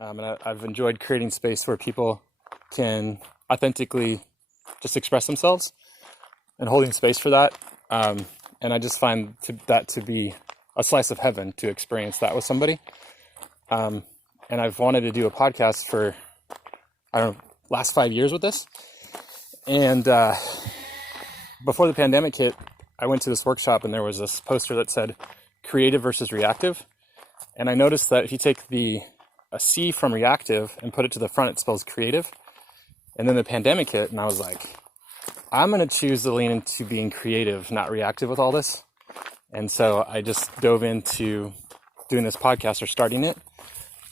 And I've enjoyed creating space where people can authentically just express themselves and holding space for that. And I just find that to be a slice of heaven to experience that with somebody. And I've wanted to do a podcast for, I don't know, last 5 years with this. And before the pandemic hit, I went to this workshop and there was this poster that said creative versus reactive. And I noticed that if you take a C from reactive and put it to the front, it spells creative. And then the pandemic hit and I was like, I'm going to choose to lean into being creative, not reactive with all this. And so I just dove into doing this podcast or starting it.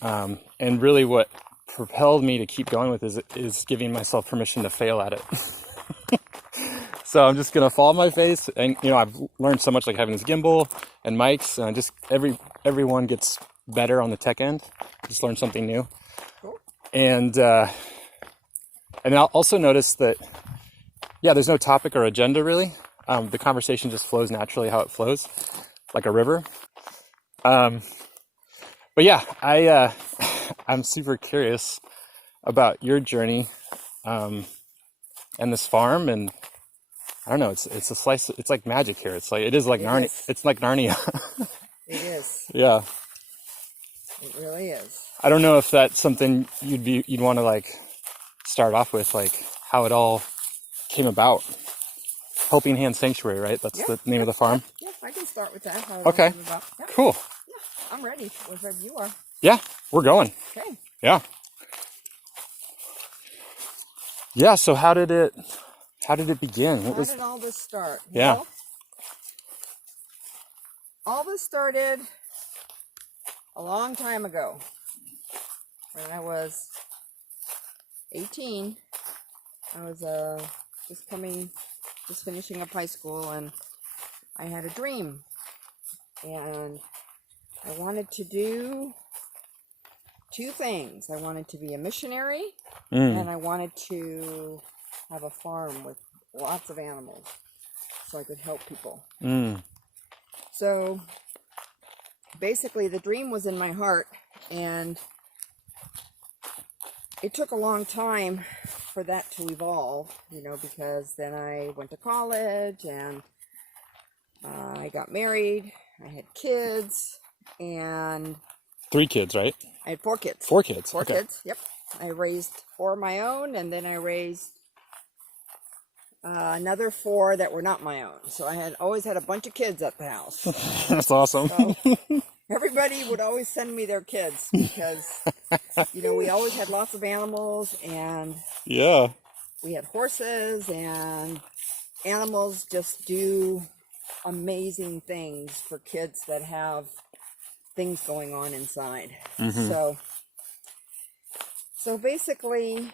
And really what propelled me to keep going with is giving myself permission to fail at it. So I'm just going to fall on my face. And, I've learned so much, like having this gimbal and mics, and just everyone gets better on the tech end. Just learn something new. Cool. And I'll also notice that, there's no topic or agenda really. The conversation just flows naturally how it flows, like a river. But yeah, I'm super curious about your journey, and this farm, and I don't know, it's a slice, it's like magic here. It is like Narnia. It's like Narnia. It is. Yeah. It really is. I don't know if that's something you'd want to like start off with, like how it all came about. Helping Hand Sanctuary, right? That's the name of the farm. Yeah, I can start with that. Okay. Cool. Yeah, I'm ready. Wherever you are. Yeah, we're going. Okay. Yeah. Yeah. So how did it begin? How did all this start? Yeah. Well, all this started a long time ago. When I was 18, I was just finishing up high school, and I had a dream. And I wanted to do two things. I wanted to be a missionary, and I wanted to have a farm with lots of animals so I could help people. So basically the dream was in my heart, and it took a long time for that to evolve, because then I went to college, and I got married, I had kids, and 3 kids, right? I had 4 kids. 4 kids. 4 okay. kids, yep. I raised 4 of my own, and then I raised another 4 that were not my own. So I had always had a bunch of kids at the house. That's awesome. So everybody would always send me their kids because, we always had lots of animals, and yeah, we had horses, and animals just do amazing things for kids that have things going on inside. So basically,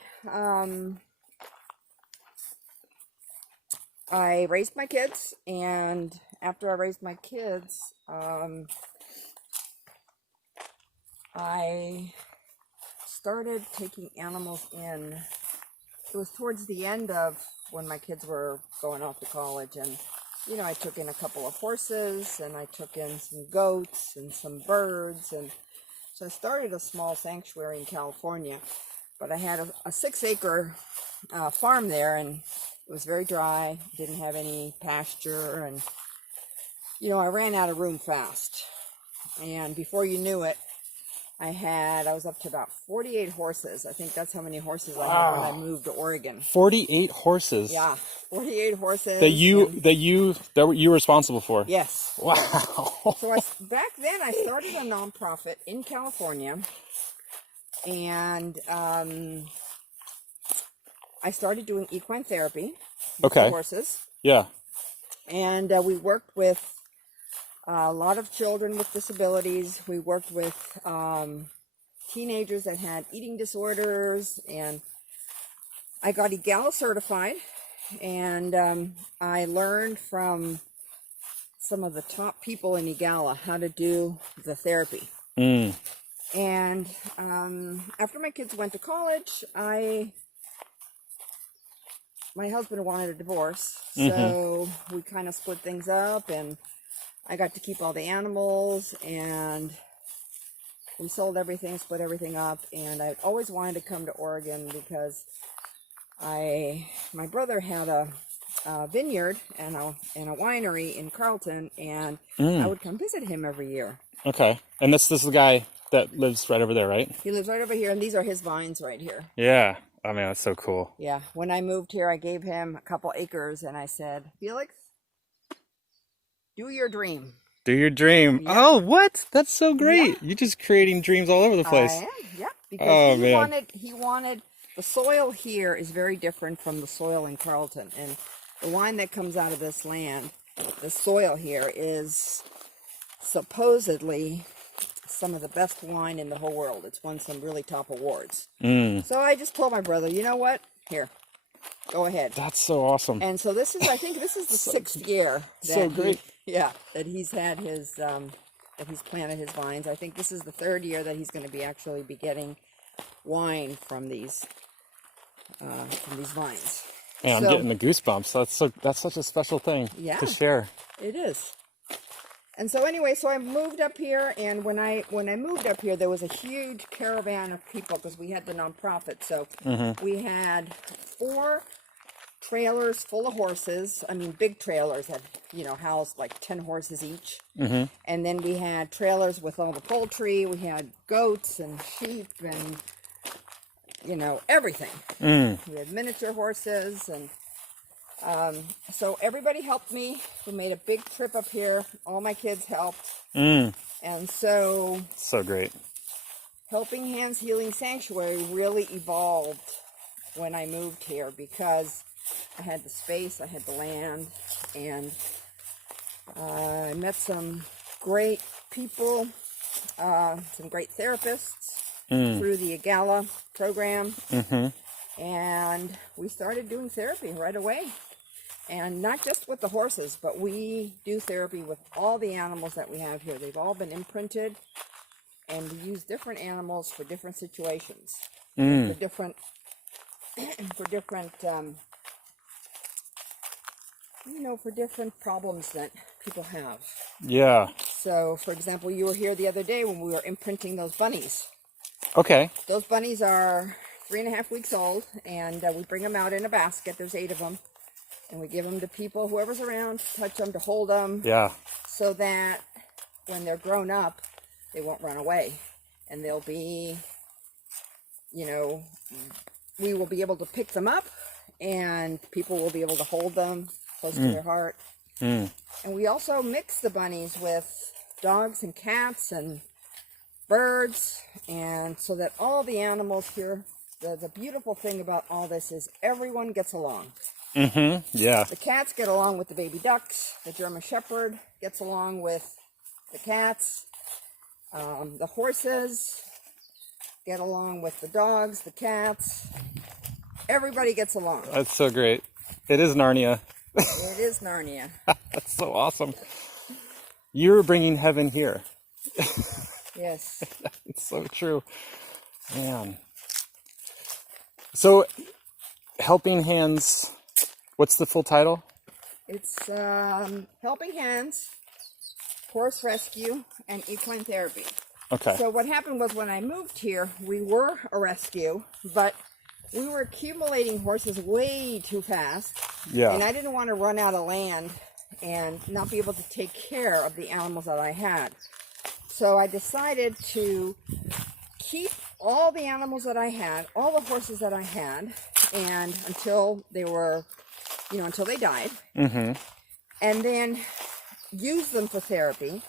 I raised my kids, and after I raised my kids, I started taking animals in. It was towards the end of when my kids were going off to college, and I took in a couple of horses, and I took in some goats and some birds, and so I started a small sanctuary in California. But I had a 6-acre farm there, and it was very dry, didn't have any pasture, and I ran out of room fast. And before you knew it, I was up to about 48 horses. I think that's how many horses I had when I moved to Oregon. 48 horses. Yeah, 48 horses. That you were responsible for. Yes. Wow. So back then I started a nonprofit in California, and I started doing equine therapy with the horses. Yeah. And we worked with a lot of children with disabilities. We worked with teenagers that had eating disorders, and I got EGALA certified, and I learned from some of the top people in EGALA how to do the therapy. And after my kids went to college, my husband wanted a divorce, so we kind of split things up, and I got to keep all the animals, and we sold everything, split everything up, and I always wanted to come to Oregon because my brother had a vineyard and a winery in Carlton, and I would come visit him every year. Okay. And this is the guy that lives right over there, right? He lives right over here, and these are his vines right here. Yeah. I mean, that's so cool. Yeah. When I moved here, I gave him a couple acres, and I said, Felix, do your dream. Do your dream. Yeah. Oh, what? That's so great. You're just creating dreams all over the place. I am, yeah. Because Oh, he man. wanted, the soil here is very different from the soil in Carlton. And the wine that comes out of this land, the soil here is supposedly some of the best wine in the whole world. It's won some really top awards. So I just told my brother, you know what? Here, go ahead. That's so awesome. And so this is, I think this is the sixth year that so great. that he's had his, that he's planted his vines. I think this is the third year that he's going to be actually be getting wine from these vines. Man, I'm So- getting the goosebumps. That's such a special thing Yeah. to share. It is. And so anyway, so I moved up here, and when I moved up here, there was a huge caravan of people because we had the nonprofit. So we had 4 trailers full of horses. I mean, big trailers that housed like 10 horses each. And then we had trailers with all the poultry. We had goats and sheep and everything. We had miniature horses, and so everybody helped me. We made a big trip up here. All my kids helped. And so So great. Helping Hands Healing Sanctuary really evolved when I moved here because I had the space, I had the land, and I met some great people, some great therapists through the Agala program. And we started doing therapy right away. And not just with the horses, but we do therapy with all the animals that we have here. They've all been imprinted, and we use different animals for different situations, for different, for different problems that people have. Yeah. So, for example, you were here the other day when we were imprinting those bunnies. Okay. Those bunnies are 3.5 weeks old, and we bring them out in a basket. There's 8 of them. And we give them to people, whoever's around, to touch them, to hold them, Yeah. so that when they're grown up, they won't run away. And they'll be, we will be able to pick them up, and people will be able to hold them close to their heart. And we also mix the bunnies with dogs and cats and birds, and so that all the animals here, the beautiful thing about all this is everyone gets along. Yeah. The cats get along with the baby ducks. The German Shepherd gets along with the cats. The horses get along with the dogs, the cats. Everybody gets along. That's so great. It is Narnia. It is Narnia. That's so awesome. You're bringing heaven here. Yes. It's so true. Man. So, Helping Hands, what's the full title? It's Helping Hands, Horse Rescue, and Equine Therapy. Okay. So what happened was when I moved here, we were a rescue, but we were accumulating horses way too fast. Yeah. And I didn't want to run out of land and not be able to take care of the animals that I had. So I decided to keep all the animals that I had, all the horses that I had, and until they were, until they died. And then use them for therapy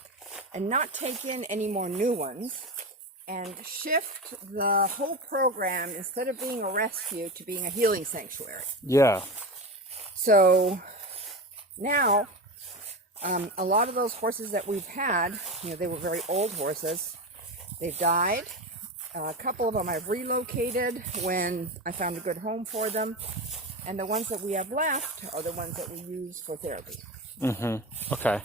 and not take in any more new ones, and shift the whole program, instead of being a rescue, to being a healing sanctuary. Yeah. So now, a lot of those horses that we've had, they were very old horses. They've died. A couple of them I've relocated when I found a good home for them. And the ones that we have left are the ones that we use for therapy. Okay.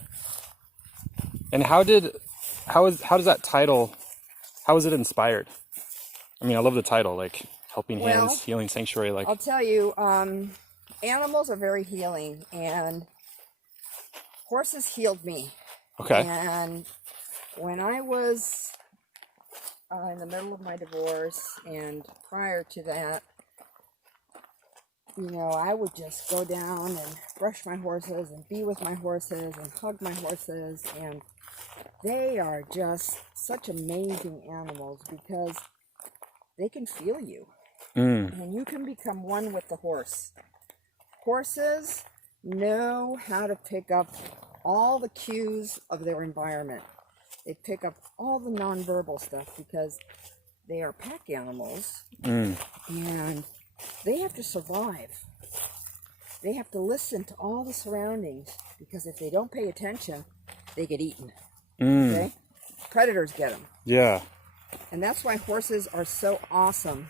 And how does that title, how is it inspired? I mean, I love the title, like Helping Hands, Well, Healing Sanctuary. Like, I'll tell you, animals are very healing, and horses healed me. okay. And when I was in the middle of my divorce, and prior to that, I would just go down and brush my horses and be with my horses and hug my horses, and they are just such amazing animals because they can feel you, and you can become one with the horse. Horses know how to pick up all the cues of their environment. They pick up all the nonverbal stuff because they are pack animals, and they have to survive. They have to listen to all the surroundings because if they don't pay attention, they get eaten. Okay? Predators get them. Yeah. And that's why horses are so awesome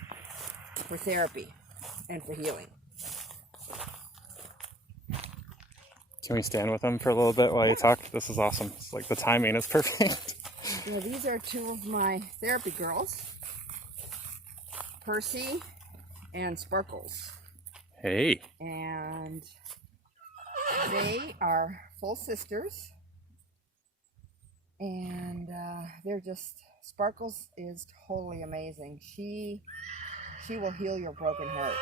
for therapy and for healing. Can we stand with them for a little bit while you talk? This is awesome. It's like the timing is perfect. These are two of my therapy girls, Percy and Sparkles. Hey. And they are full sisters. And they're just, Sparkles is totally amazing. She will heal your broken heart.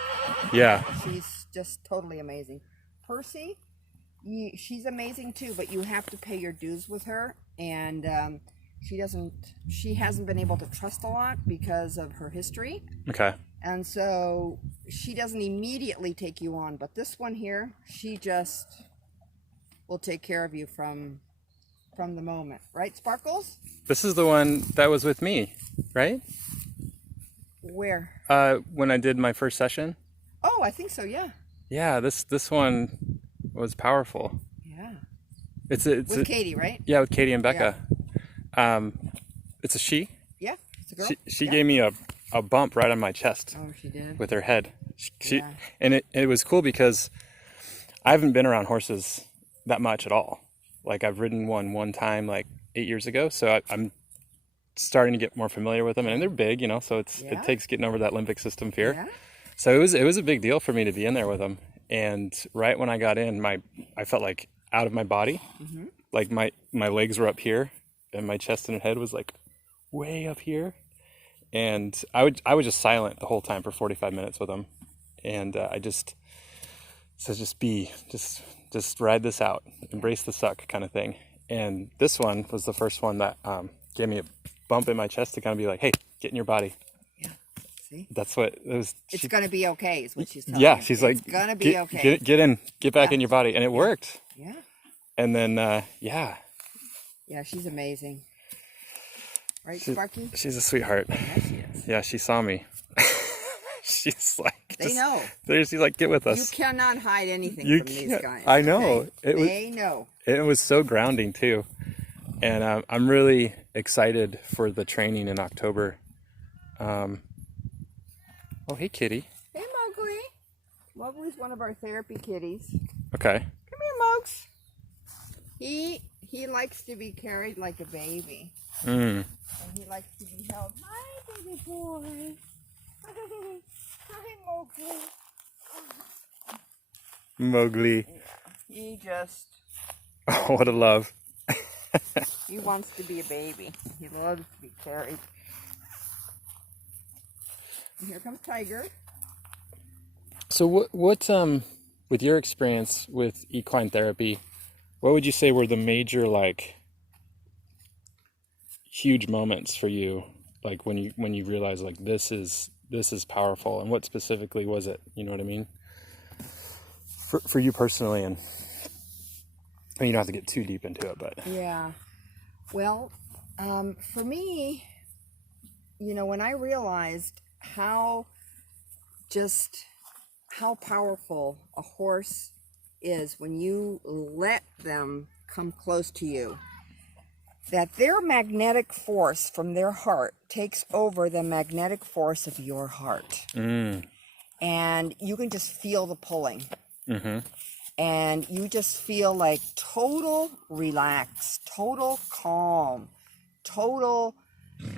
Yeah. She's just totally amazing. Percy, she's amazing too, but you have to pay your dues with her, and she hasn't been able to trust a lot because of her history. Okay. And so she doesn't immediately take you on, but this one here, she just will take care of you from the moment. Right, Sparkles? This is the one that was with me, right? Where? When I did my first session. Oh, I think so, yeah. Yeah, this one was powerful. Yeah. It's with Katie, right? Yeah, with Katie and Becca. Yeah. It's a she. Yeah, it's a girl. She gave me a bump right on my chest. Oh, she did? With her head. And it was cool because I haven't been around horses that much at all. Like I've ridden one time like 8 years ago, so I'm starting to get more familiar with them, and they're big, so it takes getting over that limbic system fear. Yeah. So it was a big deal for me to be in there with them. And right when I got in, I felt like out of my body. Mm-hmm. Like my legs were up here, and my chest and head was like way up here. And I was just silent the whole time for 45 minutes with them, and I just said, just ride this out, embrace the suck kind of thing. And this one was the first one that gave me a bump in my chest to kind of be like, hey, get in your body. Yeah. See? That's what it was. It's going to be okay is what she's telling Yeah, me. she's like, it's going to be okay. Get back in your body. And it worked. Yeah. And then, yeah. Yeah, she's amazing. Right, Sparky? She's a sweetheart. Yeah, she is. Yeah, she saw me. She's like, they know. She's like, get with us. You cannot hide anything from these guys. I know. Okay? They know. It was so grounding too. And I'm really excited for the training in October. Oh, hey, kitty. Hey, Mowgli. Mowgli's one of our therapy kitties. Okay. Come here, Mogs. He likes to be carried like a baby. And he likes to be held. Hi, baby boy. Hi, Mowgli. Mowgli. He just... Oh, what a love. He wants to be a baby. He loves to be carried. And here comes Tiger. So what with your experience with equine therapy, what would you say were the major huge moments for you, like when you realized like this is powerful, and what specifically was it? You know what I mean? For you personally, and I mean, you don't have to get too deep into it, but yeah. Well, for me, when I realized how powerful a horse is when you let them come close to you, that their magnetic force from their heart takes over the magnetic force of your heart. And you can just feel the pulling. Mm-hmm. And you just feel like total relax, total calm, total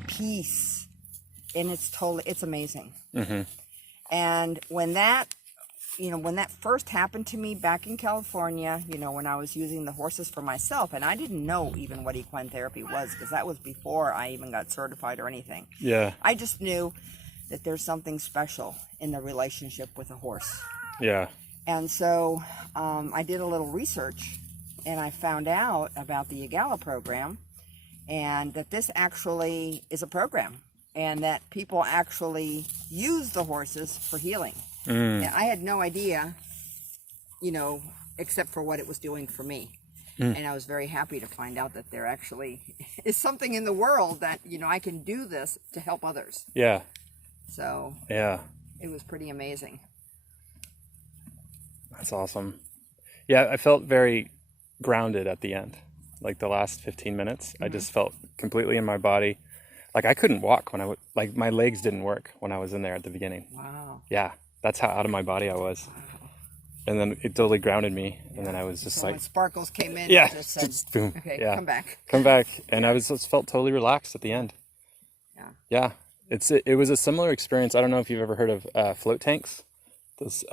peace. And it's amazing. Mm-hmm. And when that when that first happened to me back in California, when I was using the horses for myself, and I didn't know even what equine therapy was, because that was before I even got certified or anything. Yeah. I just knew that there's something special in the relationship with a horse. Yeah. And so I did a little research, and I found out about the EGALA program, and that this actually is a program, and that people actually use the horses for healing. And I had no idea, except for what it was doing for me. And I was very happy to find out that there actually is something in the world that, I can do this to help others. Yeah. So Yeah. it was pretty amazing. That's awesome. Yeah, I felt very grounded at the end. Like the last 15 minutes, I just felt completely in my body. Like I couldn't walk when like my legs didn't work when I was in there at the beginning. Wow. Yeah, that's how out of my body I was. And then it totally grounded me. And then I was just So like, when Sparkles came in, yeah, it just said, just boom. okay, Yeah. come back. Come back. And I just felt totally relaxed at the end. Yeah. Yeah. It was a similar experience. I don't know if you've ever heard of float tanks, those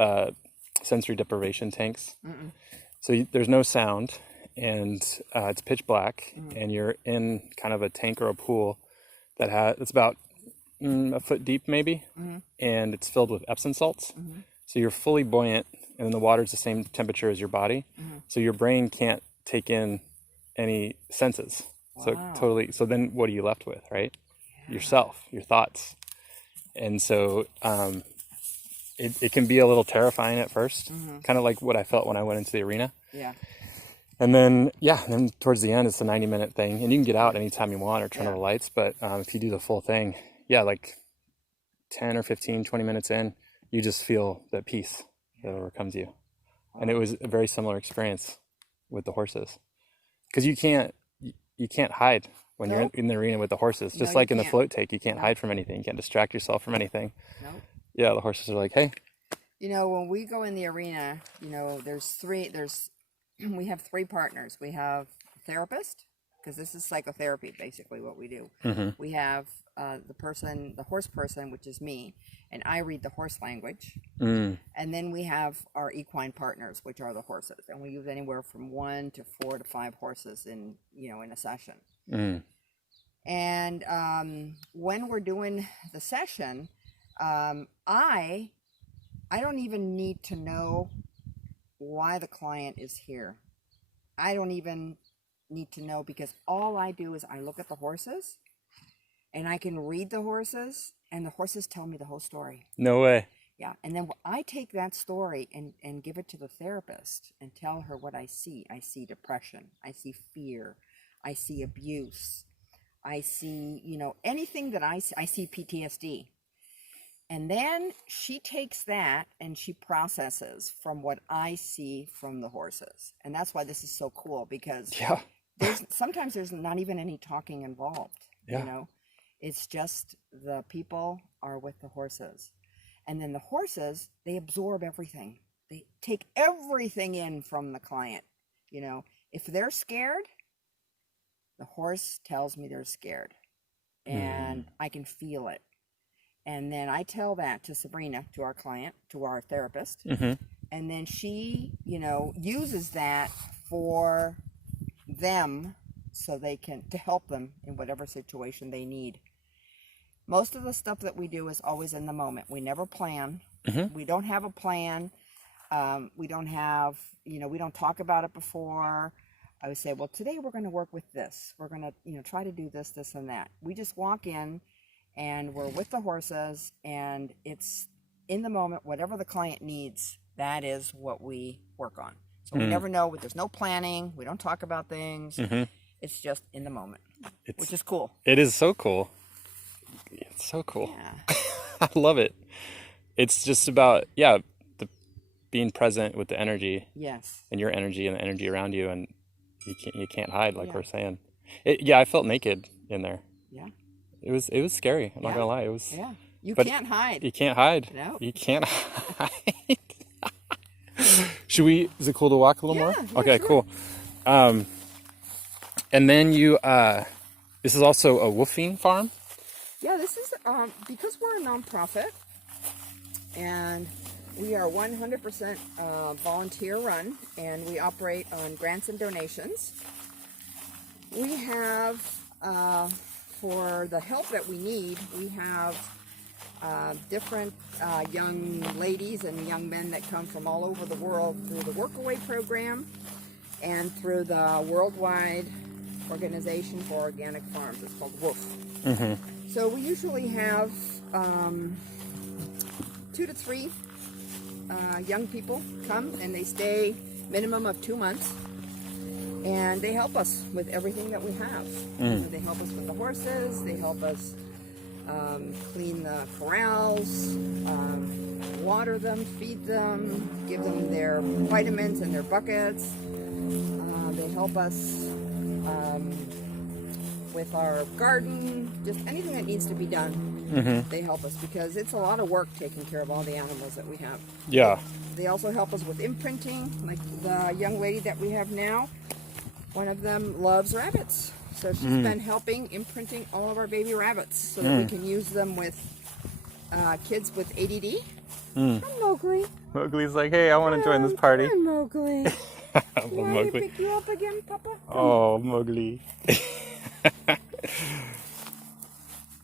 sensory deprivation tanks. Mm-mm. So there's no sound, and it's pitch black, and you're in kind of a tank or a pool it's about a foot deep maybe, and it's filled with Epsom salts. So you're fully buoyant, and then the water's the same temperature as your body, so your brain can't take in any senses. Wow. So then what are you left with, right? Yourself, your thoughts. And so it can be a little terrifying at first, kind of like what I felt when I went into the arena. Yeah. And then, then towards the end, it's a 90-minute thing, and you can get out anytime you want or turn on the lights. But if you do the full thing, like 10 or 15, 20 minutes in, you just feel that peace that overcomes you. And it was a very similar experience with the horses, because you can't hide when you're in the arena with the horses. Just like in the float tank, you can't hide from anything. You can't distract yourself from anything. No. Yeah, the horses are like, hey. When we go in the arena, we have three partners. We have a therapist, because this is psychotherapy, basically what we do. We have the horse person, which is me, and I read the horse language. And then we have our equine partners, which are the horses, and we use anywhere from 1 to 4 to 5 horses in a session. And when we're doing the session, I don't even need to know why the client is here. I don't even need to know, because all I do is I look at the horses, and I can read the horses, and the horses tell me the whole story. No way. Yeah. And then I take that story and give it to the therapist and tell her what I see. I see depression. I see fear. I see abuse. I see, anything that I see PTSD. And then she takes that and she processes from what I see from the horses. And that's why this is so cool, because sometimes there's not even any talking involved. It's just the people are with the horses. And then the horses, they absorb everything. They take everything in from the client. If they're scared, the horse tells me they're scared. And I can feel it. And then I tell that to Sabrina, to our client, to our therapist. And then she, uses that for them, so to help them in whatever situation they need. Most of the stuff that we do is always in the moment. We never plan. We don't have a plan. We don't have, we don't talk about it before. I would say, well, today we're going to work with this. We're going to, try to do this, this, and that. We just walk in, and we're with the horses, and it's in the moment. Whatever the client needs, that is what we work on. So we never know. There's no planning. We don't talk about things. It's just in the moment, which is cool. It is so cool. It's so cool. Yeah. I love it. It's just about, being present with the energy. Yes. And your energy and the energy around you, and you can't hide, like we're saying. I felt naked in there. Yeah. It was scary. I'm not gonna lie. It was. Yeah. You can't hide. You can't hide. No. You can't hide. Is it cool to walk a little more? Okay, sure. Cool. And then this is also a woofing farm? Yeah, this is, because we're a nonprofit, and We are 100% volunteer run, and we operate on grants and donations. We have, for the help that we need, we have different young ladies and young men that come from all over the world through the Workaway program and through the Worldwide Organization for Organic Farms. It's called WOOF. Mm-hmm. So we usually have 2 to 3 young people come, and they stay minimum of 2 months, and they help us with everything that we have. They help us with the horses, they help us clean the corrals, water them, feed them, give them their vitamins and their buckets. They help us with our garden, just anything that needs to be done. They help us, because it's a lot of work taking care of all the animals that we have. Yeah. They also help us with imprinting, like the young lady that we have now. One of them loves rabbits, so she's been helping imprinting all of our baby rabbits so that we can use them with kids with ADD. Hi, Mowgli. Mowgli's like, hey, I want to join this party. Hi, Mowgli. I You love want me to Mowgli. pick you up again, Papa? Oh, Mowgli.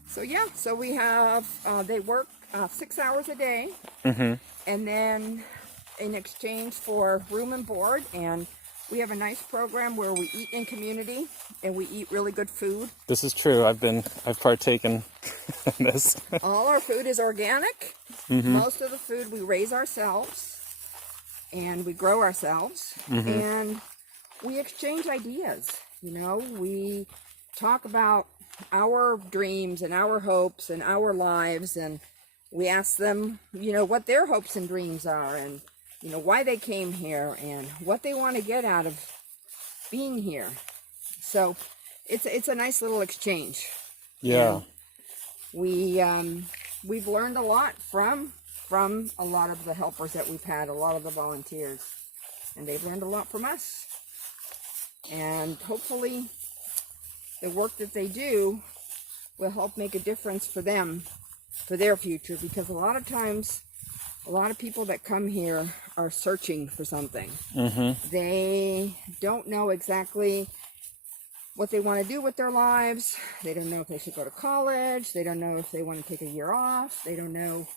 So yeah, so we have, they work 6 hours a day, and then in exchange for room and board, and we have a nice program where we eat in community, and we eat really good food. This is true. I've partaken in this. All our food is organic. Most of the food we raise ourselves, and we grow ourselves, and we exchange ideas. You know, we talk about our dreams and our hopes and our lives, and we ask them, you know, what their hopes and dreams are, and you know, why they came here, and what they want to get out of being here. So it's a nice little exchange. Yeah. And we've learned a lot from a lot of the helpers that we've had, a lot of the volunteers, and they've learned a lot from us. And hopefully the work that they do will help make a difference for them, for their future, because a lot of times, a lot of people that come here are searching for something. They don't know exactly what they want to do with their lives. They don't know if they should go to college. They don't know if they want to take a year off. They don't know.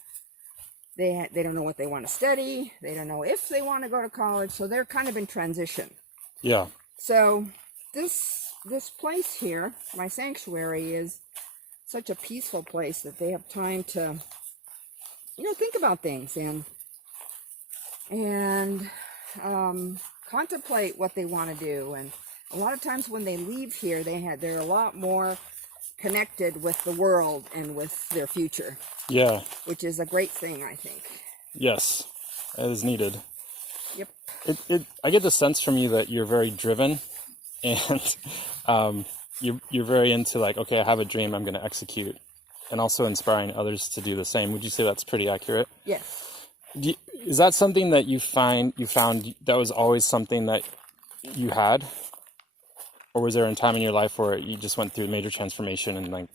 They don't know what they want to study. They don't know if they want to go to college. So they're kind of in transition. Yeah. So this place here, my sanctuary, is such a peaceful place that they have time to, you know, think about things and contemplate what they want to do. And a lot of times when they leave here, they're a lot more connected with the world and with their future. Yeah. Which is a great thing, I think. Yes. It is needed. Yep. I get the sense from you that you're very driven, and you're very into, like, okay, I have a dream, I'm going to execute, and also inspiring others to do the same. Would you say that's pretty accurate? Yes. Is that something that you found that was always something that you had, or was there a time in your life where you just went through a major transformation and, like,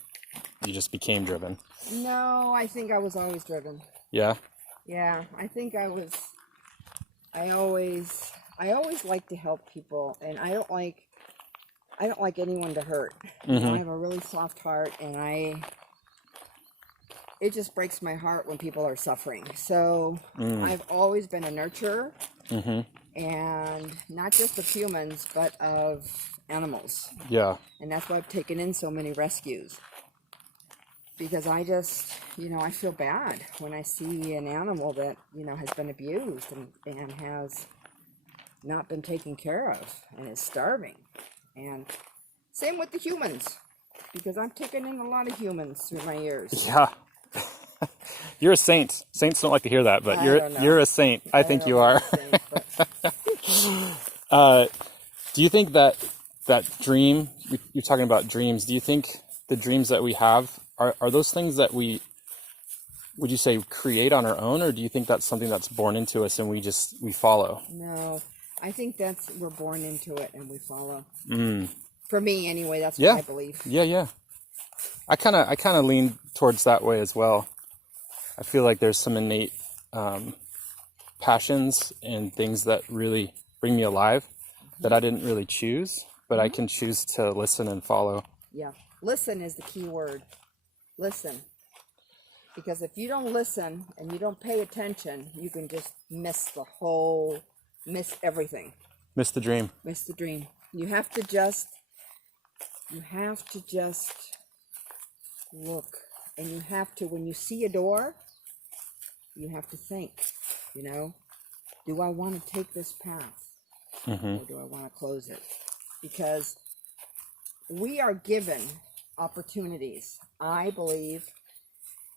you just became driven? No, I think I was always driven. Yeah. Yeah, I think I always like to help people, and I don't like anyone to hurt. You know, I have a really soft heart, and it just breaks my heart when people are suffering. So I've always been a nurturer, and not just of humans, but of animals. Yeah. And that's why I've taken in so many rescues. Because I just, you know, I feel bad when I see an animal that, you know, has been abused and has not been taken care of and is starving. And same with the humans, because I've taken in a lot of humans through my years. Yeah. You're a saint. Saints don't like to hear that, but I don't know. you're a saint. I think you are. Do you think that dream, you're talking about dreams, do you think the dreams that we have, are those things that we, would you say, create on our own, or do you think that's something that's born into us and we follow? No, I think we're born into it and we follow. Mm. For me, anyway, that's Yeah. what I believe. Yeah. I kind of lean towards that way as well. I feel like there's some innate passions and things that really bring me alive that I didn't really choose, but I can choose to listen and follow. Yeah. Listen is the key word. Listen. Because if you don't listen and you don't pay attention, you can just miss everything. Miss the dream. Miss the dream. You have to just look. And you have to, when you see a door, you have to think, do I want to take this path? Or do I want to close it? Because we are given opportunities, I believe,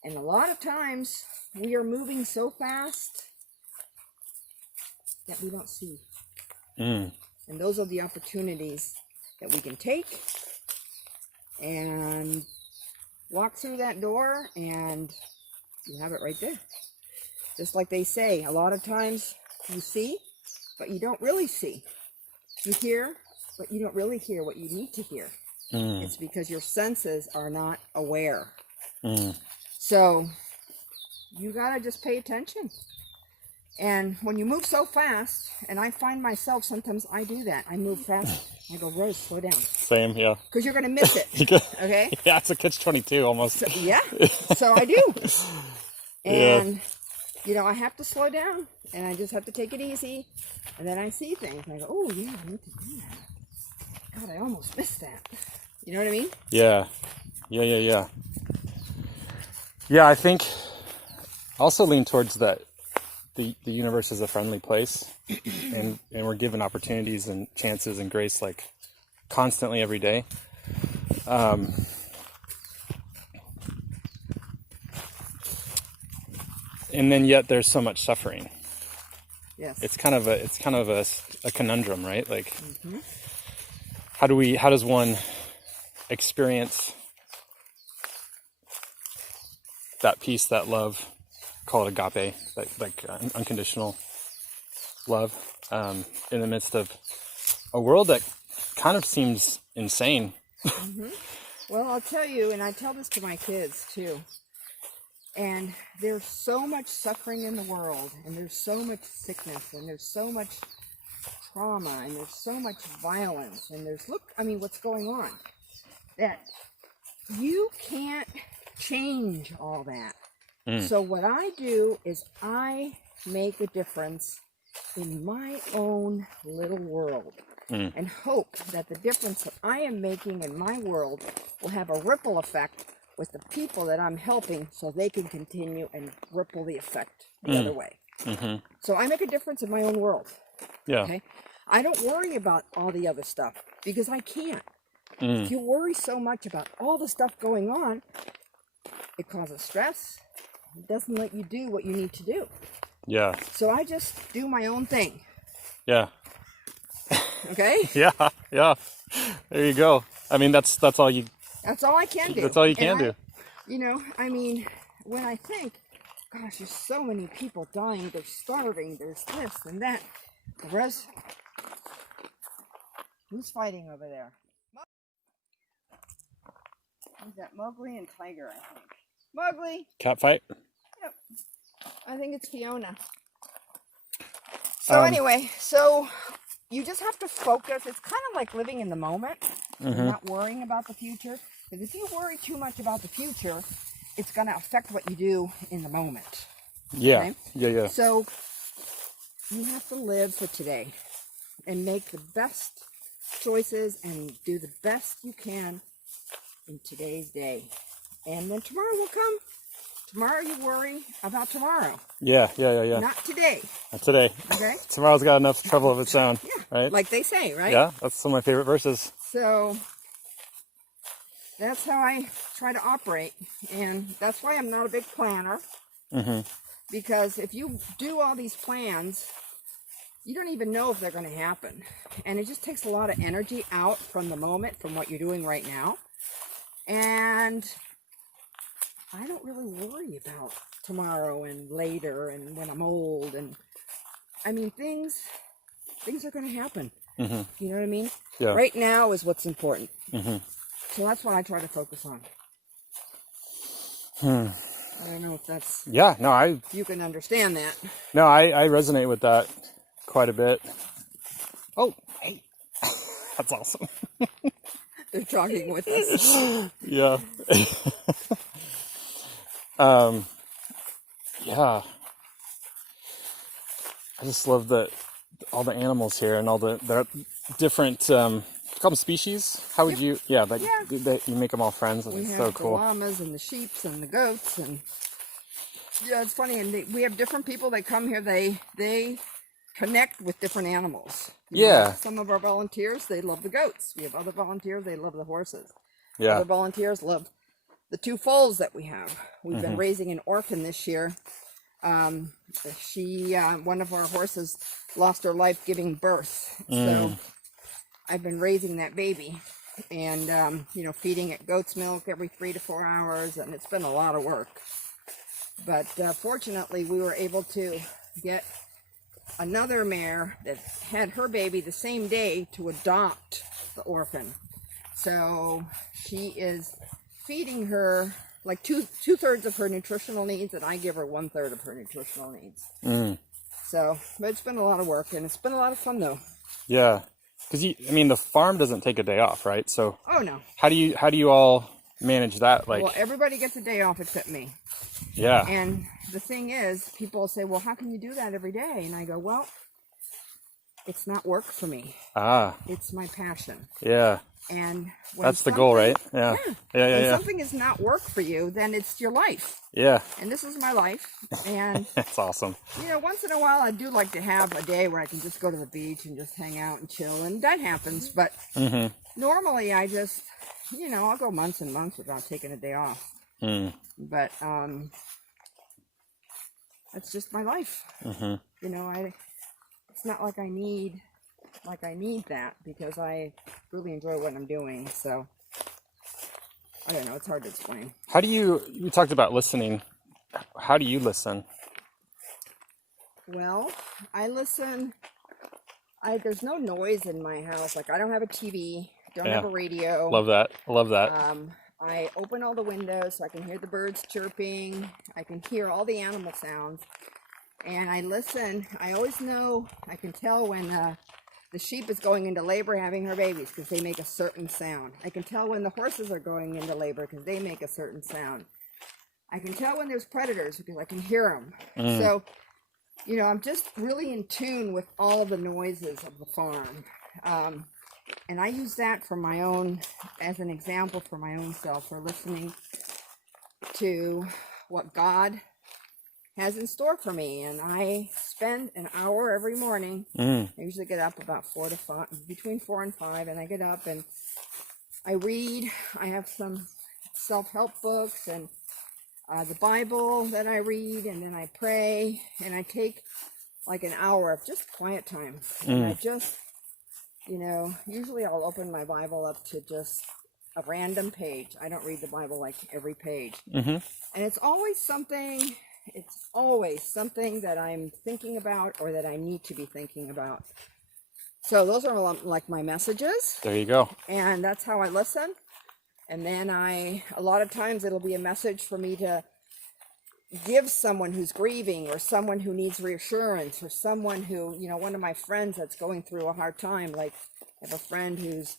and a lot of times we are moving so fast that we don't see. And those are the opportunities that we can take and walk through that door, and you have it right there. Just like they say, a lot of times you see, but you don't really see. You hear, but you don't really hear what you need to hear. It's because your senses are not aware. So you gotta just pay attention. And when you move so fast, and I find myself, sometimes I do that. I move fast. I go, Rose, slow down. Same, yeah. Because you're going to miss it. Okay? Yeah, it's a catch-22 almost. So, yeah. So I do. And, I have to slow down. And I just have to take it easy. And then I see things. And I go, oh, yeah, I need to do that. God, I almost missed that. You know what I mean? Yeah. Yeah, I think I also lean towards that the universe is a friendly place, and we're given opportunities and chances and grace like constantly every day. And then yet there's so much suffering. Yes. It's kind of a conundrum, right? Like, how does one experience that peace, that love, call it agape, like unconditional love, in the midst of a world that kind of seems insane. Well, I'll tell you, and I tell this to my kids too, and there's so much suffering in the world, and there's so much sickness, and there's so much trauma, and there's so much violence, and what's going on, that you can't change all that. So what I do is I make a difference in my own little world, and hope that the difference that I am making in my world will have a ripple effect with the people that I'm helping, so they can continue and ripple the effect the other way. So I make a difference in my own world. Yeah. Okay? I don't worry about all the other stuff because I can't. If you worry so much about all the stuff going on, it causes stress. It doesn't let you do what you need to do. Yeah. So I just do my own thing. Yeah. Okay? Yeah. There you go. I mean, that's all you. That's all I can do. That's all you can do. When I think, gosh, there's so many people dying, they're starving, there's this and that. Who's fighting over there? Who's that? Mowgli and Tiger, I think. Mowgli! Cat fight? Yep. I think it's Fiona. So anyway, so you just have to focus. It's kind of like living in the moment and not worrying about the future. Because if you worry too much about the future, it's going to affect what you do in the moment. Yeah. Okay? Yeah. So you have to live for today and make the best choices and do the best you can in today's day. And then tomorrow will come. Tomorrow you worry about tomorrow. Yeah. Not today. Not today. Okay? Tomorrow's got enough trouble of its own. Yeah. Right? Like they say, right? Yeah, that's some of my favorite verses. So that's how I try to operate. And that's why I'm not a big planner. Because if you do all these plans, you don't even know if they're going to happen. And it just takes a lot of energy out from the moment, from what you're doing right now. And I don't really worry about tomorrow and later and when I'm old. And I mean, things are going to happen. You know what I mean? Yeah. Right now is what's important. So that's what I try to focus on. I don't know if that's, Yeah, no, if you can understand that. I resonate with that quite a bit. Oh, hey, that's awesome. They're talking with us. Yeah. Yeah. I just love all the animals here and all the different, you call them species? How would you, yeah, like Yeah. you make them all friends. We It's have so the cool. llamas and the sheeps and the goats, and yeah, it's funny. And we have different people that come here. They connect with different animals. You know, Yeah. some of our volunteers, they love the goats. We have other volunteers, they love the horses. Yeah. Other volunteers love the 2 foals that we have. We've Mm-hmm. been raising an orphan this year. One of our horses lost her life giving birth. So I've been raising that baby and, feeding it goat's milk every 3 to 4 hours. And it's been a lot of work. But fortunately, we were able to get another mare that had her baby the same day to adopt the orphan. So she is feeding her like two-thirds of her nutritional needs, and I give her 1/3 of her nutritional needs. So, but it's been a lot of work, and it's been a lot of fun though. Yeah. Because the farm doesn't take a day off, right? So Oh no. how do you all manage that? Like, Well, everybody gets a day off except me. yeah. And the thing is, people say, well, how can you do that every day? And I go, well, it's not work for me. It's my passion. Yeah. And when That's the goal, right? Yeah. Yeah. When something is not work for you, then it's your life. Yeah. And this is my life. And, That's awesome. once in a while, I do like to have a day where I can just go to the beach and just hang out and chill. And that happens. But normally I just, I'll go months and months without taking a day off. But that's just my life. It's not like I need that, because I really enjoy what I'm doing. So I don't know, it's hard to explain. How do you talked about listening. How do you listen? Well, I listen. There's no noise in my house. Like, I don't have a TV, don't have a radio. Love that. I love that. I open all the windows so I can hear the birds chirping. I can hear all the animal sounds. And I listen. I always know, I can tell when the sheep is going into labor having her babies, because they make a certain sound. I can tell when the horses are going into labor because they make a certain sound. I can tell when there's predators because I can hear them. So, I'm just really in tune with all of the noises of the farm. And I use that for my own, as an example for my own self, for listening to what God has in store for me. And I spend an hour every morning. I usually get up about 4 to 5, between 4 and 5, and I get up and I read. I have some self-help books and the Bible that I read, and then I pray, and I take like an hour of just quiet time. And I just, usually I'll open my Bible up to just a random page. I don't read the Bible like every page. And it's always something that I'm thinking about or that I need to be thinking about. So those are like my messages. There you go. And that's how I listen. And then a lot of times it'll be a message for me to give someone who's grieving, or someone who needs reassurance, or someone who, one of my friends that's going through a hard time. Like, I have a friend whose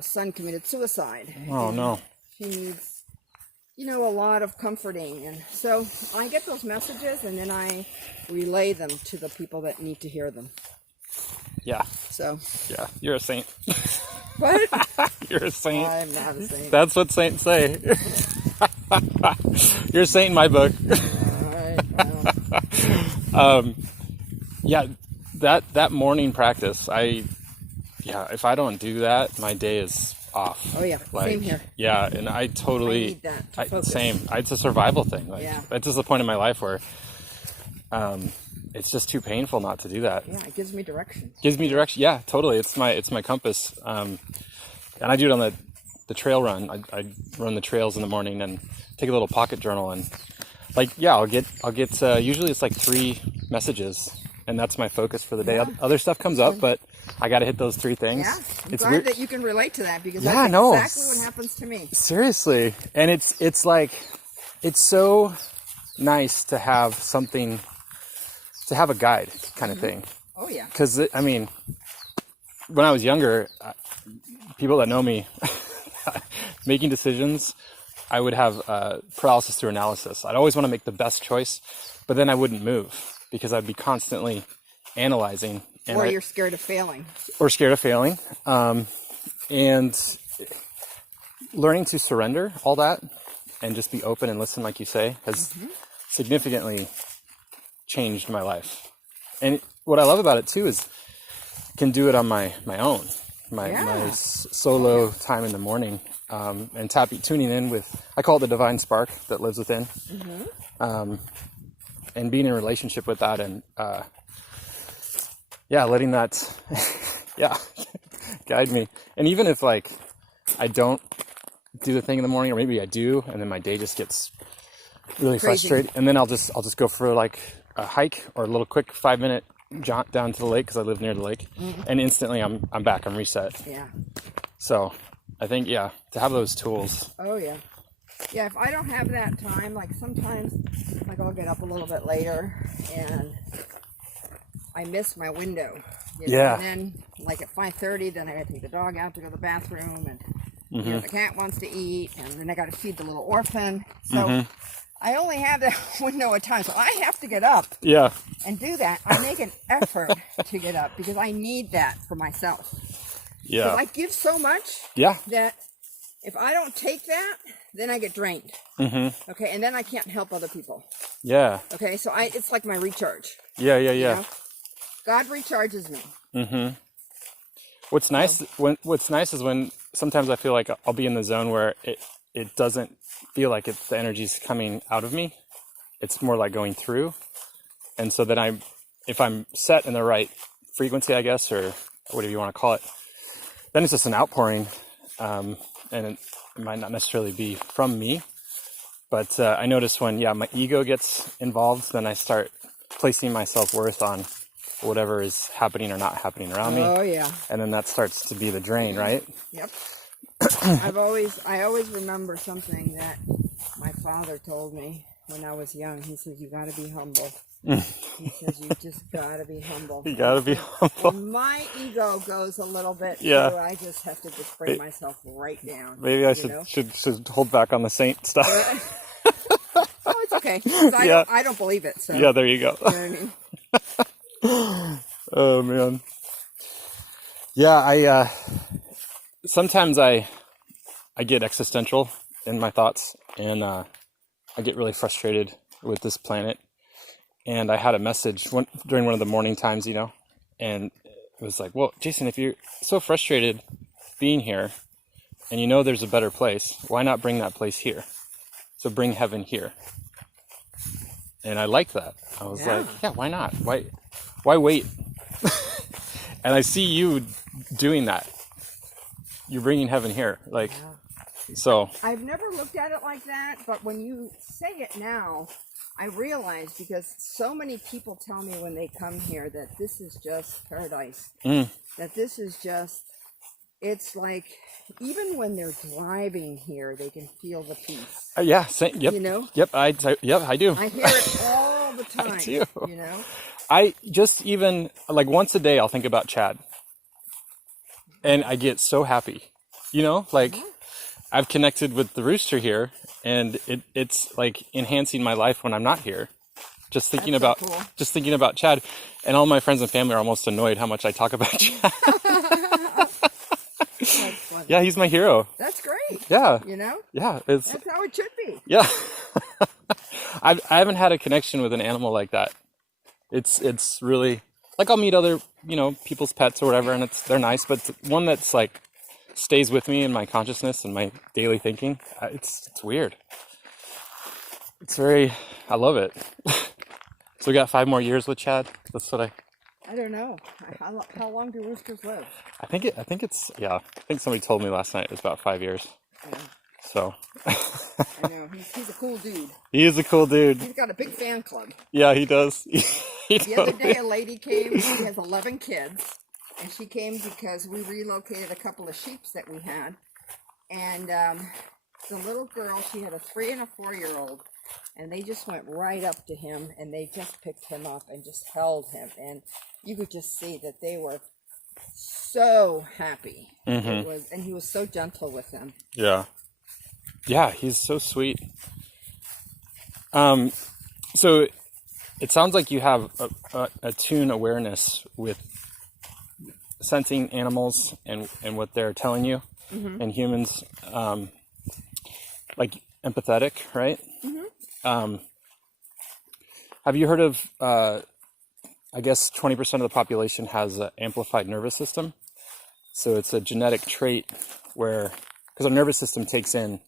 son committed suicide. Oh, no. He needs, a lot of comforting. And so I get those messages and then I relay them to the people that need to hear them. Yeah. So. Yeah. You're a saint. What? You're a saint. I'm not a saint. That's what saints say. You're a saint in my book. Yeah, that morning practice, if I don't do that, my day is off. Oh yeah, same here. Yeah, and I totally need that to focus. Same. It's a survival thing. Like, Yeah. It's just the point in my life where it's just too painful not to do that. Yeah, it gives me direction. Gives me direction. Yeah, totally. It's my compass. And I do it on the trail run. I run the trails in the morning and take a little pocket journal, and I'll get usually it's like 3 messages, and that's my focus for the day. Yeah. Other stuff comes up, but I got to hit those 3 things. Yeah, I'm It's glad weird. that you can relate to that, because Yeah, that's no. exactly what happens to me. Seriously. And it's like, it's so nice to have something, to have a guide kind of thing. Oh yeah. Because, I mean, when I was younger, people that know me, making decisions, I would have paralysis through analysis. I'd always want to make the best choice, but then I wouldn't move because I'd be constantly analyzing. Or you're scared of failing. Or scared of failing. And learning to surrender all that and just be open and listen, like you say, has significantly changed my life. And what I love about it too is I can do it on my own, my solo time in the morning, and tuning in with, I call it the divine spark that lives within, and being in a relationship with that, and letting that guide me. And even if like I don't do the thing in the morning, or maybe I do, and then my day just gets really frustrated, and then I'll just go for like a hike or a little quick 5-minute jaunt down to the lake, because I live near the lake, and instantly I'm back, I'm reset. Yeah. So I think to have those tools. Oh yeah. Yeah, if I don't have that time, like sometimes like I'll get up a little bit later and I miss my window. You know? Yeah. And then like at 5:30, then I gotta take the dog out to go to the bathroom, and you know, the cat wants to eat, and then I gotta feed the little orphan. So I only have that window of time, so I have to get up and do that. I make an effort to get up because I need that for myself. Yeah. Because I give so much that if I don't take that, then I get drained. Okay, and then I can't help other people. Yeah. Okay, so it's like my recharge. Yeah. You know? God recharges me. What's nice is when sometimes I feel like I'll be in the zone where it doesn't feel like the energy's coming out of me. It's more like going through. And so then if I'm set in the right frequency, I guess, or whatever you want to call it, then it's just an outpouring. And it might not necessarily be from me, but I notice when, my ego gets involved, then I start placing my self-worth on whatever is happening or not happening around me. Oh yeah. And then that starts to be the drain, right? Yep. I always remember something that my father told me when I was young. He said, "You got to be humble." He says, "You just got to be humble." You got to be humble. And my ego goes a little bit too. I just have to just bring myself right down. Maybe I should hold back on the saint stuff. Oh, it's okay. 'Cause I don't believe it. So. Yeah, there you go. You know what I mean? Oh man. Yeah, sometimes I get existential in my thoughts, and I get really frustrated with this planet. And I had a message during one of the morning times, and it was like, well, Jason, if you're so frustrated being here and you know there's a better place, why not bring that place here? So bring heaven here. And I liked that. I was like, why not? Why wait? And I see you doing that. You're bringing heaven here. So. I've never looked at it like that, but when you say it now, I realize, because so many people tell me when they come here that this is just paradise. That this is just, it's like, even when they're driving here, they can feel the peace. Yeah, same, yep. You know? Yep, I do. I hear it all the time. I do. You know? I just even, once a day, I'll think about Chad. And I get so happy. I've connected with the rooster here, and it's like enhancing my life when I'm not here. Just thinking about Chad. And all my friends and family are almost annoyed how much I talk about Chad. That's funny. Yeah, he's my hero. That's great. Yeah. You know? Yeah. That's how it should be. Yeah. I haven't had a connection with an animal like that. It's really, I'll meet other, people's pets or whatever, and they're nice, but one that's stays with me in my consciousness and my daily thinking, it's weird. It's I love it. So we got 5 more years with Chad. That's what I don't know. How long do roosters live? I think somebody told me last night it was about 5 years. Yeah. So. I know. He's a cool dude. He is a cool dude. He's got a big fan club. Yeah, he does. The other day, a lady came. She has 11 kids. And she came because we relocated a couple of sheeps that we had. And the little girl, she had a 3- and a 4-year-old. and they just went right up to him, and they just picked him up and just held him, and you could just see that they were so happy. It was, and he was so gentle with them. Yeah. Yeah, he's so sweet. So it sounds like you have a attuned awareness with sensing animals and what they're telling you, and humans, like empathetic, right? Have you heard of, I guess 20% of the population has an amplified nervous system. So it's a genetic trait where, because our nervous system takes in,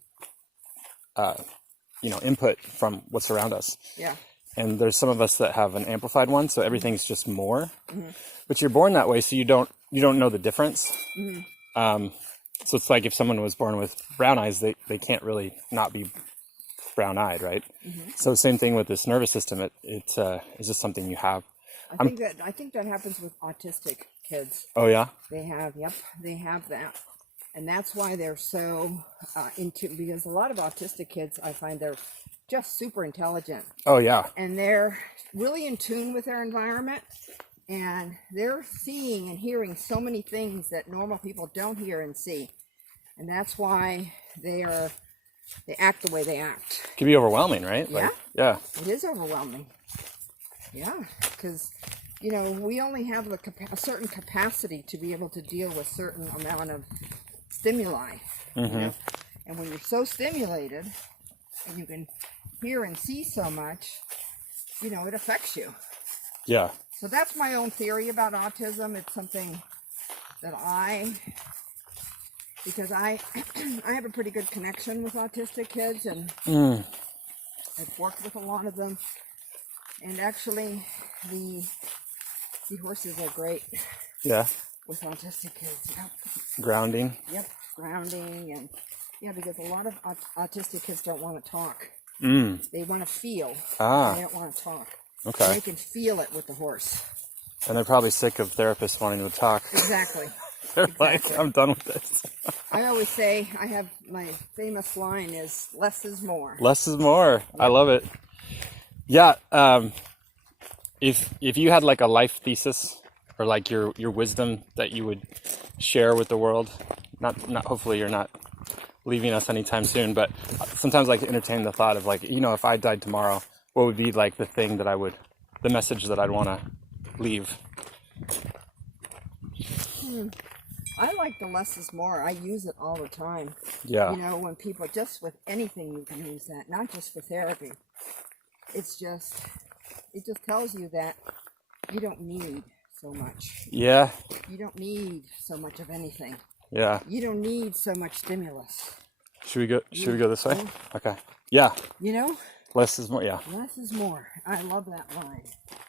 input from what's around us. Yeah. And there's some of us that have an amplified one, so everything's just more. But you're born that way, so you don't know the difference. So it's like if someone was born with brown eyes, they can't really not be brown-eyed, right? So same thing with this nervous system. It is just something you have. I think that happens with autistic kids. Oh yeah. They have that, and that's why they're so into, because a lot of autistic kids, I find, they're just super intelligent. Oh yeah. And they're really in tune with their environment, and they're seeing and hearing so many things that normal people don't hear and see, and that's why they act the way they act. It can be overwhelming, right? Yeah. Yeah. It is overwhelming. Yeah, because we only have a certain capacity to be able to deal with certain amount of stimuli. And when you're so stimulated, and you can hear and see so much, it affects you. Yeah. So that's my own theory about autism. It's something that because I have a pretty good connection with autistic kids, and I've worked with a lot of them. And actually, the horses are great. Yeah. With autistic kids. Yep. Grounding. Yep. Grounding, and because a lot of autistic kids don't want to talk. They want to feel. They don't want to talk. Okay. And they can feel it with the horse. And they're probably sick of therapists wanting to talk. Exactly. They're like, I'm done with this. I always say, I have my famous line is, less is more. Less is more. I love it. Yeah. If you had like a life thesis or like your wisdom that you would share with the world, not hopefully you're not leaving us anytime soon, but sometimes I entertain the thought of like, if I died tomorrow, what would be like the message that I'd want to leave? I like the less is more. I use it all the time. Yeah. When people, just with anything you can use that, not just for therapy. It just tells you that you don't need so much. Yeah. You don't need so much of anything. Yeah. You don't need so much stimulus. Should we go this way? Okay. Yeah. Less is more. Yeah. Less is more. I love that line.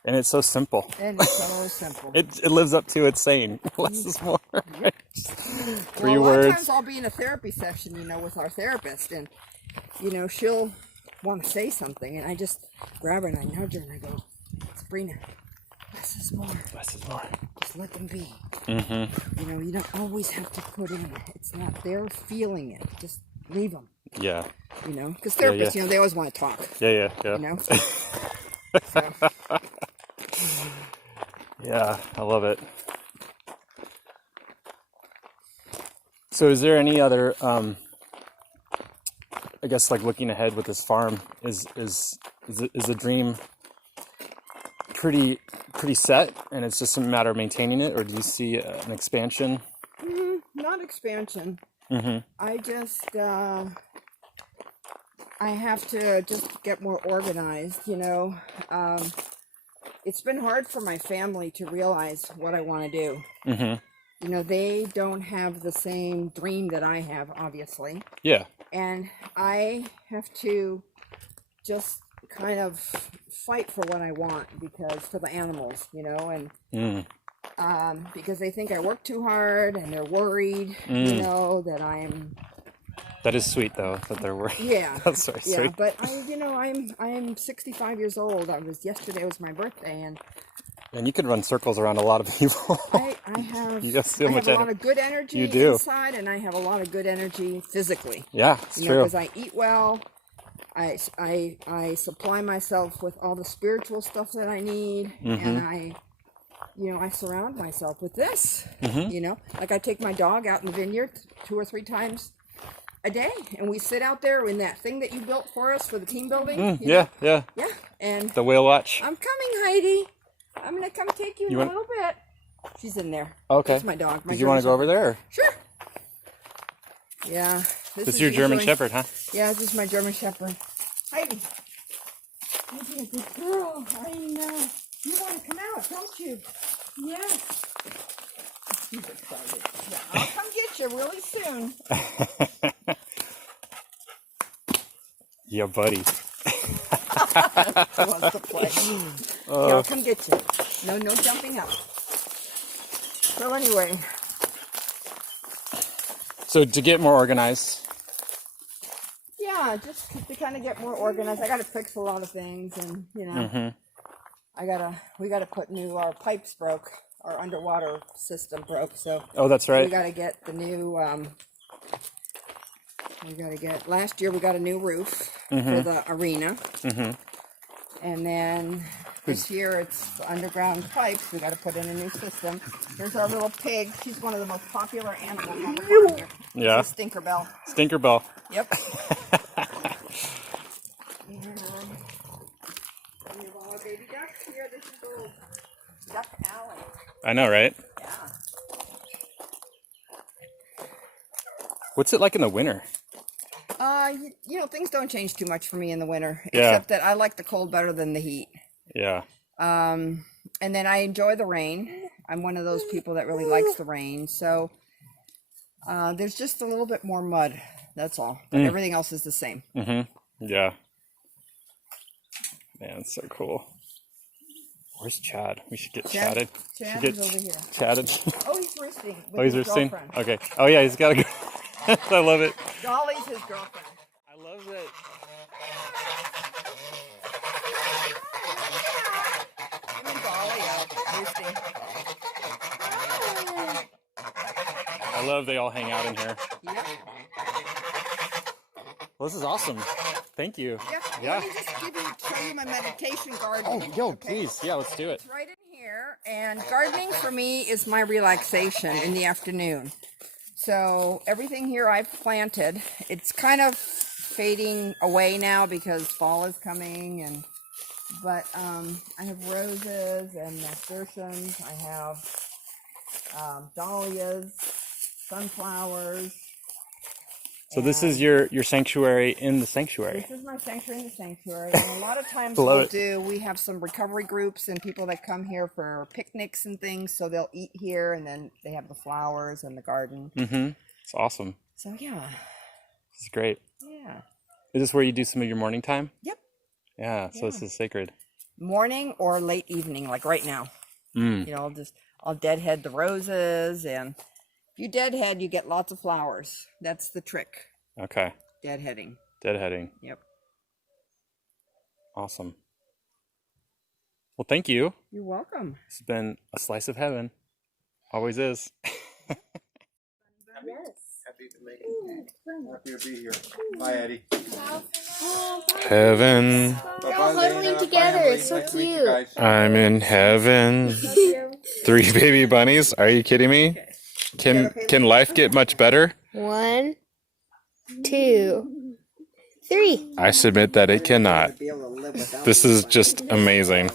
And it's so simple. And it's so simple. It lives up to its saying. Less is more. Right? Three a lot words. of times I'll be in a therapy session, with our therapist, and she'll want to say something, and I just grab her and I nudge her and I go, Sabrina, less is more. Less is more. Just let them be. You don't always have to put in. It's not, they're feeling it. Just leave them. Yeah. Because therapists, they always want to talk. Yeah. So. Yeah, I love it. So is there any other, I guess like looking ahead with this farm, is the dream pretty set and it's just a matter of maintaining it, or do you see an expansion? Not expansion. I just, I have to just get more organized, It's been hard for my family to realize what I want to do. They don't have the same dream that I have, obviously. Yeah. And I have to just kind of fight for what I want, because for the animals, and because they think I work too hard, and they're worried, that I'm. That is sweet, though, that they're worried. Yeah. That's very sweet. Yeah, but I'm 65 years old. Yesterday was my birthday, and you could run circles around a lot of people. I have. You got so much a lot of good energy you do. inside, and I have a lot of good energy physically. Yeah, it's true. Because I eat well. I supply myself with all the spiritual stuff that I need, and I surround myself with this. Like I take my dog out in the vineyard 2 or 3 times a day, and we sit out there in that thing that you built for us for the team building. Yeah. And The whale watch. I'm coming, Heidi. I'm gonna come take you in a little bit. She's in there. Okay. That's my dog. Did you want to go over there? Or? Sure. Yeah. This is your German Shepherd, huh? Yeah, this is my German Shepherd. Heidi. You're being a good girl. I know. You want to come out, don't you? Yes. She's excited. Yeah, I'll come get you really soon. Yeah, buddy. Wants to play. Yeah, I'll come get you. No jumping up. So anyway. So to get more organized. Yeah, just to kind of get more organized. I got to fix a lot of things, and we gotta put new. Our pipes broke. Our underwater system broke. So. Oh, that's right. We gotta get the new. Last year we got a new roof for the arena, and then this year it's the underground pipes. We got to put in a new system. Here's our little pig. She's one of the most popular animals on the farm here. Yeah. She's a Stinkerbell. Stinkerbell. Yep. And we have all our baby ducks here. This is old Duck Alley. I know, right? Yeah. What's it like in the winter? Things don't change too much for me in the winter, Yeah. except that I like the cold better than the heat. Yeah. And then I enjoy the rain. I'm one of those people that really likes the rain. So there's just a little bit more mud. That's all. But everything else is the same. Yeah. Man, it's so cool. Where's Chad? We should get chatted. Chad Should is get over here. chatted. Oh, he's roosting. With Oh, he's his roosting? girlfriend. Okay. Oh, yeah, he's got to go. I love it. Dolly's his girlfriend. I love that. Him and Dolly are roosting. I love they all hang out in here. Yep. Well, this is awesome. Thank you. Yeah. Let me just show you my meditation garden. Oh, yo, please. Yeah, let's do it. It's right in here, and gardening for me is my relaxation in the afternoon. So everything here I've planted, it's kind of fading away now because fall is coming, but I have roses and nasturtiums. I have dahlias, sunflowers. So this is your sanctuary in the sanctuary. This is my sanctuary in the sanctuary. And a lot of times we have some recovery groups and people that come here for picnics and things. So they'll eat here, and then they have the flowers and the garden. It's awesome. So yeah. It's great. Yeah. Is this where you do some of your morning time? Yep. Yeah, so this is sacred. Morning or late evening, like right now. I'll deadhead the roses, and if you deadhead, you get lots of flowers. That's the trick. Okay. Deadheading. Deadheading. Yep. Awesome. Well, thank you. You're welcome. It's been a slice of heaven. Always is. Happy to be here. Bye, Eddie. Heaven. They're all huddling together. It's so cute. I'm in heaven. 3 baby bunnies. Are you kidding me? Can life get much better? 1, 2, 3. I submit that it cannot. This is just amazing.